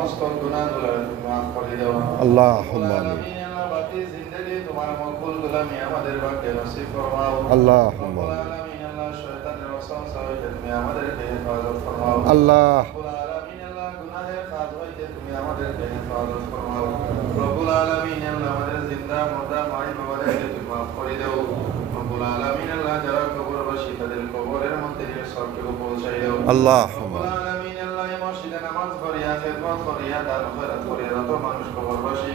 সমস্ত গুনাহগুলো তুমি মাফ করে দাও। আল্লাহুম্মা আমিন। আল্লাহ বাকি জিন্দেগি তোমার মকবুল গোলামি আমাদের ভাগ্যে নসিব ফরমাও। আল্লাহুম্মা রব্বুল আমিন। আলামিন আল্লাহ শয়তানের ওয়াসওয়াসা হইতে তুমি আমাদেরকে হেফাজত ফরমাও। আল্লাহ রব্বুল আলামিন আল্লাহ গুনাহের কাজ হইতে তুমি আমাদেরকে হেফাজত ফরমাও। রব্বুল আলামিন আল্লাহ আমাদের জিন্দা মুর্দা মাই বাবাদেরকে তুমি মাফ করে দাও। রব্বুল আলামিন আল্লাহ যারা কবরবাসী তাদের কবরের মধ্যে নিয়ে সবটুকু পৌঁছাই দাও। আল্লাহুম্মা রব্বুল আলামিন আল্লাহ এই মসজিদে নামাজ পড়িয়া খেদমত করিয়া দান খয়রাত করিয়া যত মানুষ কবরবাসী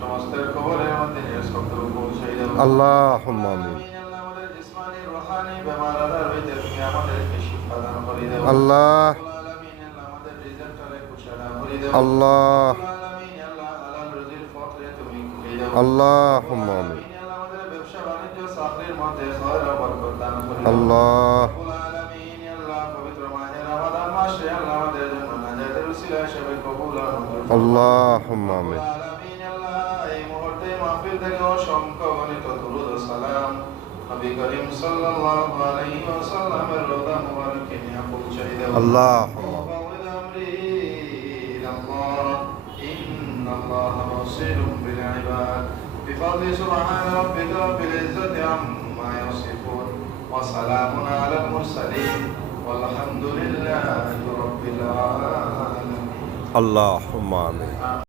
সমস্তের কবরের মধ্যে নিয়ে সবটুকু পৌঁছাই দাও। আল্লাহুম্মা আমিন। আল্লাহ আমাদের জিসমানি রুহানি বেমার আজার হইতে তুমি আমাদেরকে শিফা দান করে দাও। আল্লাহ রব্বুল আলামিন আল্লাহ আমাদের রিজিকটারে কুশারা করে দাও। আল্লাহ রব্বুল আলামিন আল্লাহ হালাল রুজির পথে তুমি খুলে দাও। আল্লাহুম্মা রব্বুল আমিন। আলামিন আল্লাহ আমাদের ব্যবসা বাণিজ্য চাকরির মধ্যে খয়র ও বরকত দান করে দাও। আল্লাহ রব্বুল আলামিন আল্লাহ পবিত্র মাহে রমাদান মাসে আল্লাহ আমাদের জন্য নাজাতের উসিলা হিসেবে কবুল ও মঞ্জুর ফরমাও। আল্লাহুম্মা রব্বুল আমিন। আলামিন আল্লাহ এই মুহূর্তে মাহফিল থেকে অসংখ্য গণিত দুরূদ ও সালাম নবী করিম সাল্লাল্লাহু আলাইহি ওয়াসাল্লামের রওজা মুবারকে নিয়ে পৌঁছাই দাও। আল্লাহুম্মা وفوض أمري إلى الله إن الله بصير بالعباد بفضل سبحان ربك رب العزة عما يصفون وسلام على المرسلين والحمد لله رب العالمين. আল্লাহুম্মা আমিন।